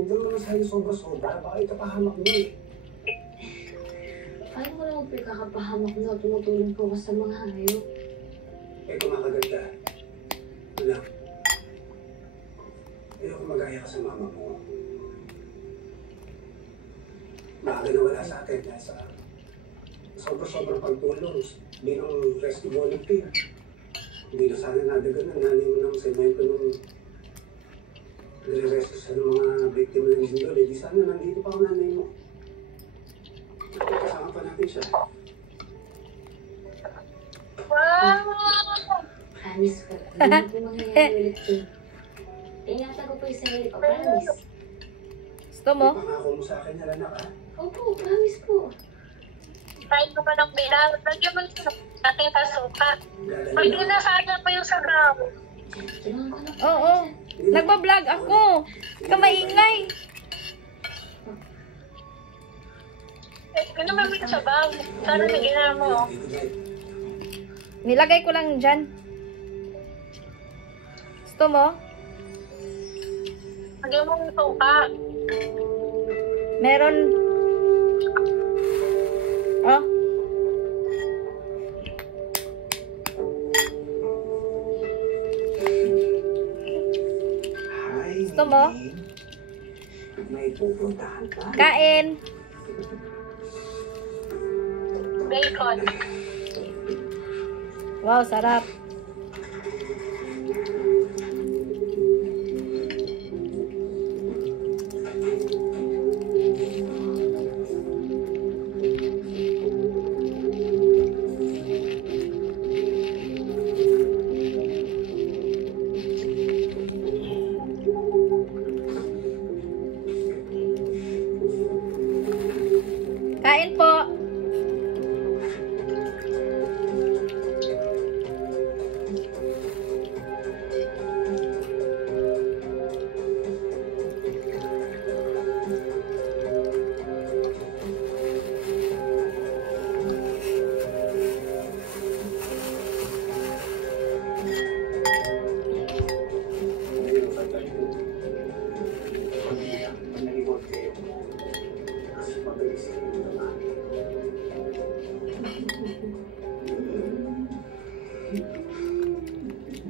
Hindi mo naman sa'yo sobra-sobra. Baka ikapahamak mo eh. Paano ko naman pinakakapahamak na tumutulong po ako sa mga hayop? Eh, kumakagat ka. Wala. Ayoko magaya ka sa mama mo. Maaga na wala sa atin dahil sa sobra-sobrang pagtulong bilang rescue volunteer. Hindi na sana nadagan ng nanay mo ng semento ng nire-rescue sa mga biktima ng lindol. Hindi sana nandito pa ang nanay mo. Kasama pa natin siya. Wow! Promise ko, hindi po mangyayari ulit ito. Ingatan ko po yung sarili ko, promise. Gusto mo? Ipangako mo sa akin na anak, ha? Opo, promise po. Kahit ko pa ng bilang, lagyan mo natin sa suka. Lalagyan Pwede mo. na sana pa yung sabaw. Tulungan ko na po. Oo. Nagbablog ako. Huwag ka maingay. Ano ba yung sabaw? Sana nagina mo. Nilagay ko lang dyan. Gusto mo? Lagyan mo yung suka. Meron. Oh. Hi, Gusto mo? Ming. May pupuntahan ka. Kain. Bacon. Wow, sarap. Kain po.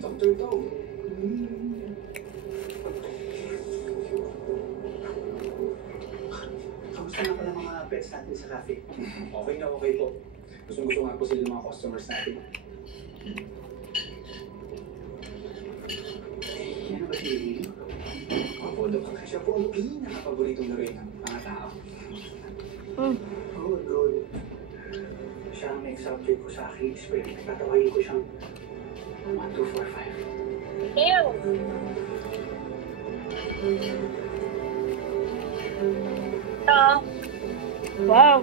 Dr. Dog. Kamusta na pala mga pets natin sa cafe? Okay na okay po. Gusto nga po sila ng mga customers natin. Yan ba si Lily? Opo, Dok. Siya po ang pinaka-paboritong laruin ng mga tao. Mm. Oh, good. Siya ang next subject ko sa kids, pero tatawagin ko siyang 1, 2, 4, 5. Ew. Ito. Wow.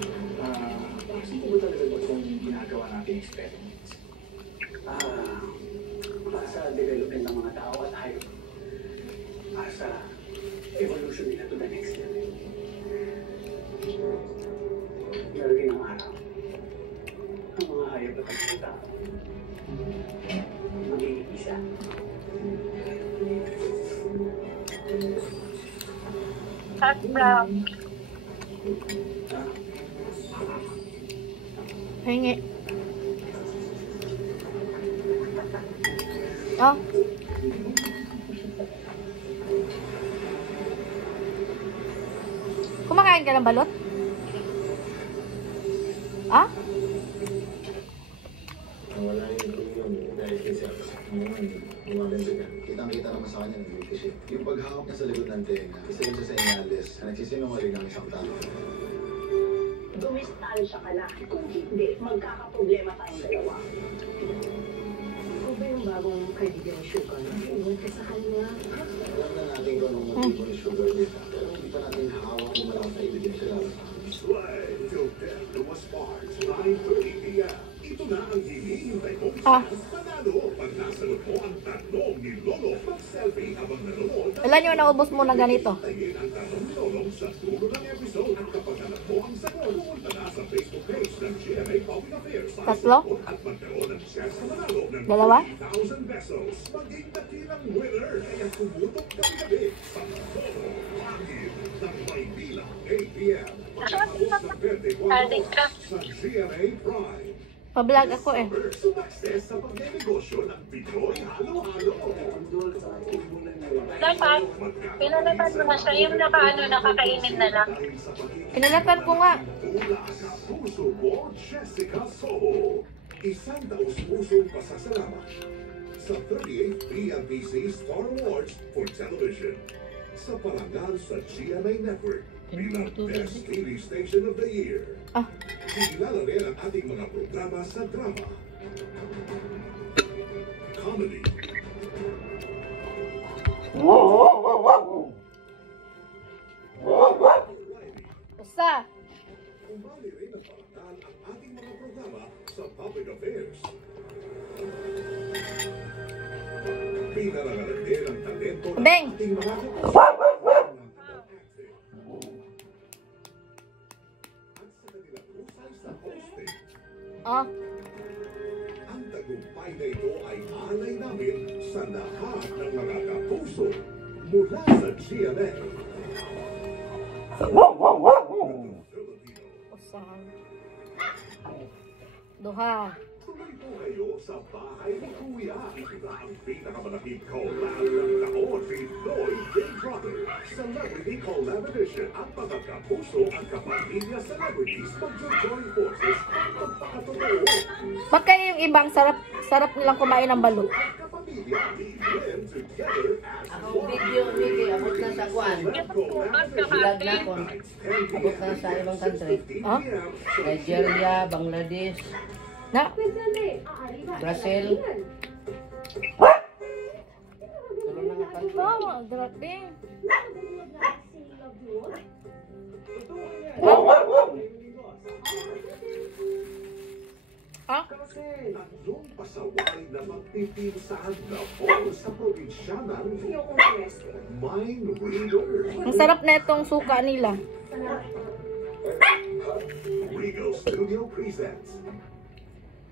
Bakit po ba talaga ba itong ginagawa natin experiments? Para sa development ng mga tao at hayop. Para sa evolution nila to the next level. Darating ang araw. Ang mga hayop at ang mga tao. Magiging isa. Hot brown. Hingi. Oh. Kumakain ka ng balot? Ah? Wala yung tulong dahil kasi gumaganda ka. Kitang-kita naman sa kanya nag-duty siya. Yung paghawak niya sa likod ng tenga, isa rin siya sa inalis na nagsisinungaling ng isang tao. Dumistansya ka na. Kung hindi, magkakaproblema tayong dalawa. Ako ba yung bagong kaibigan ni Sugar? Iwan ka sa kanya. Alam na natin kung anong motibo ni Sugar dito. Pero hindi pa natin hawak yung malakas na ebidensya namin. Slide till death do us part. 9:30 p.m. Ito na ang hinihintay mong Ah. chance panalo pag Kapag nasagot mo ang tanong ni Lolo, mag-selfie habang nanonood. Ilan yung naubos mo na ganito? Tayin ang tanong ni Lolo sa dulo ng episode. At kapag alam mo ang sagot, pumunta na sa Facebook page ng GMA Public Affairs. Tatlo? At magkaroon ng chance na manalo ng Dalawa? 3,000 pesos. Maging dakilang winner. Kaya tumutok gabi-gabi sa Toto Hangin ng Maynila, 8 p.m. Pagkatapos ng 24 sa GMA Prime. Pa-vlog ako eh. Sumakses sa pagnenegosyo ng Pinoy halo-halo. Dapat, pinalatan mo na siya yung nakakainin na lang. Pinalatan ko nga. Mula sa puso mo, Jessica Soho. Isang taus-pusong pasasalamat sa 38th PMBC Star Awards for Television. Sa parangal sa GMA Network bilang Best TV Station of the Year. Kilala rin ang ating mga programa sa drama, comedy, Basta. umali rin ang parangal ang ating mga programa sa public affairs. Pinaragalan din ang talento ng Beng! ating mga Oh. Ang tagumpay na ito ay alay namin sa lahat ng mga kapuso mula sa GMA. Usahan. Duha. Tuloy po kayo sa bahay ni Kuya. Na ang pinakamalaking collab ng taon si Lloyd J. Brother. Celebrity Collab Edition. Ang mga kapuso at kapamilya celebrities mag-join forces at magpakatotoo. Ba't kaya yung ibang sarap nilang kumain ng balut? Kapamilya, we blend together as Ako video, Vicky, abot na sa Kwan. Vlog na ako. Abot na sa ibang country. Huh? Nigeria, Bangladesh, Na? Brazil. Tulong na nga country. Wow, grabe. Ha? tatlong pasaway na magpipinsahan na fall sa probinsyanang Mind Reader. Ang sarap na itong suka nila. Regal Studio presents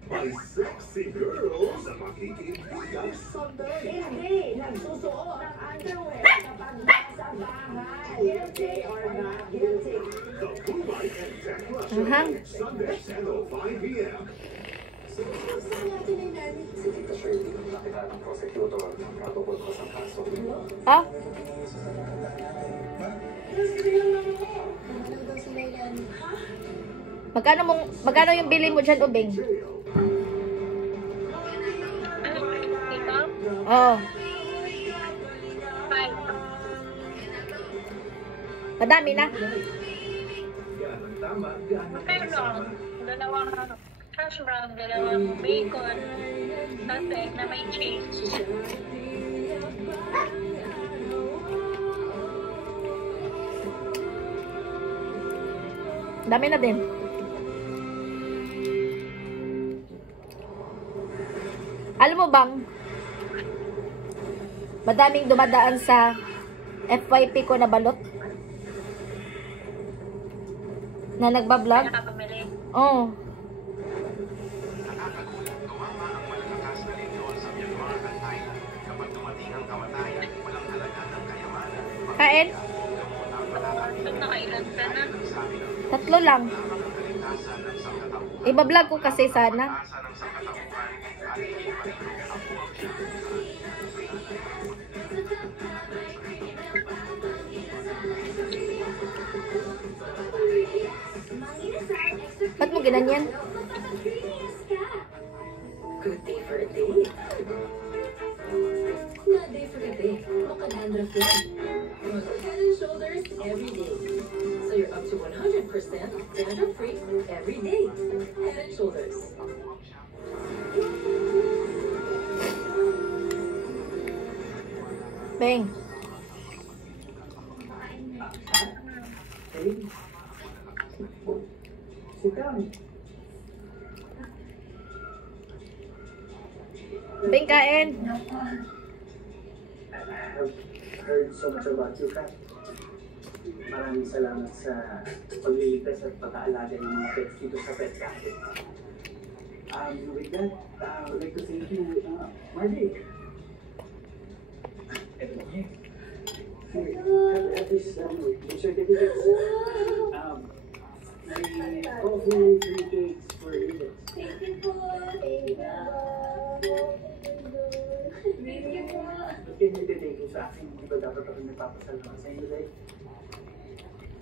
My Sexy Girls sa Makikibigang Sunday. Hindi, nagsusuot ng underwear kapag nasa bahay. Guilty or not guilty? The Pumay and Tekla Show, Sunday, 10:05 p.m. Si Tita Shirley, nakita ng prosecutor ng protocol ko sa kaso. Ha? Magkano yung bili mo dyan, Ubing? Ito? Oo. 5. Madami na. Yan ang tama, yan ang Pero, dalawang hash brown, dalawang bacon, at egg na may cheese. Dami na din. Alam mo bang, madaming dumadaan sa FYP ko na balot? Na nagbablog? Nakapamili. Oo. Kain? So, nakailan ka na? 3 lang. Ibablog ko kasi sana. Ba't mo ginanyan? Good day for a date. Not day for a date. Makadandruff yan. Head and shoulders every day. So you're up to 100% dandruff-free every day. Head and shoulders. Beng. Bing, kain. I've heard so much about you, Kat. Maraming salamat sa pagliligtas at pag-aalaga ng mga pets dito sa pet cafe. With that, I would like to thank you, Margie. At least, yung certificates. May coffee, free cakes for you. Thank you po. Thank you. Thank you po. Ba't kayo nagtitake ko sa akin? Di ba dapat ako nagpapasalamat sa inyo dahil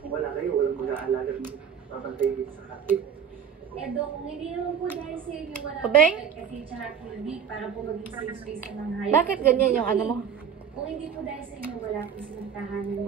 kung wala kayo, walang mag-aalaga ng papantay dito sa kape. Eh, Dok, kung hindi naman po dahil sa inyo wala Pabeng? kasi tsaka clinic para po maging safe space ng mga hayop. Bakit ganyan yung ano mo? Kung hindi po dahil sa inyo wala po silang tahanan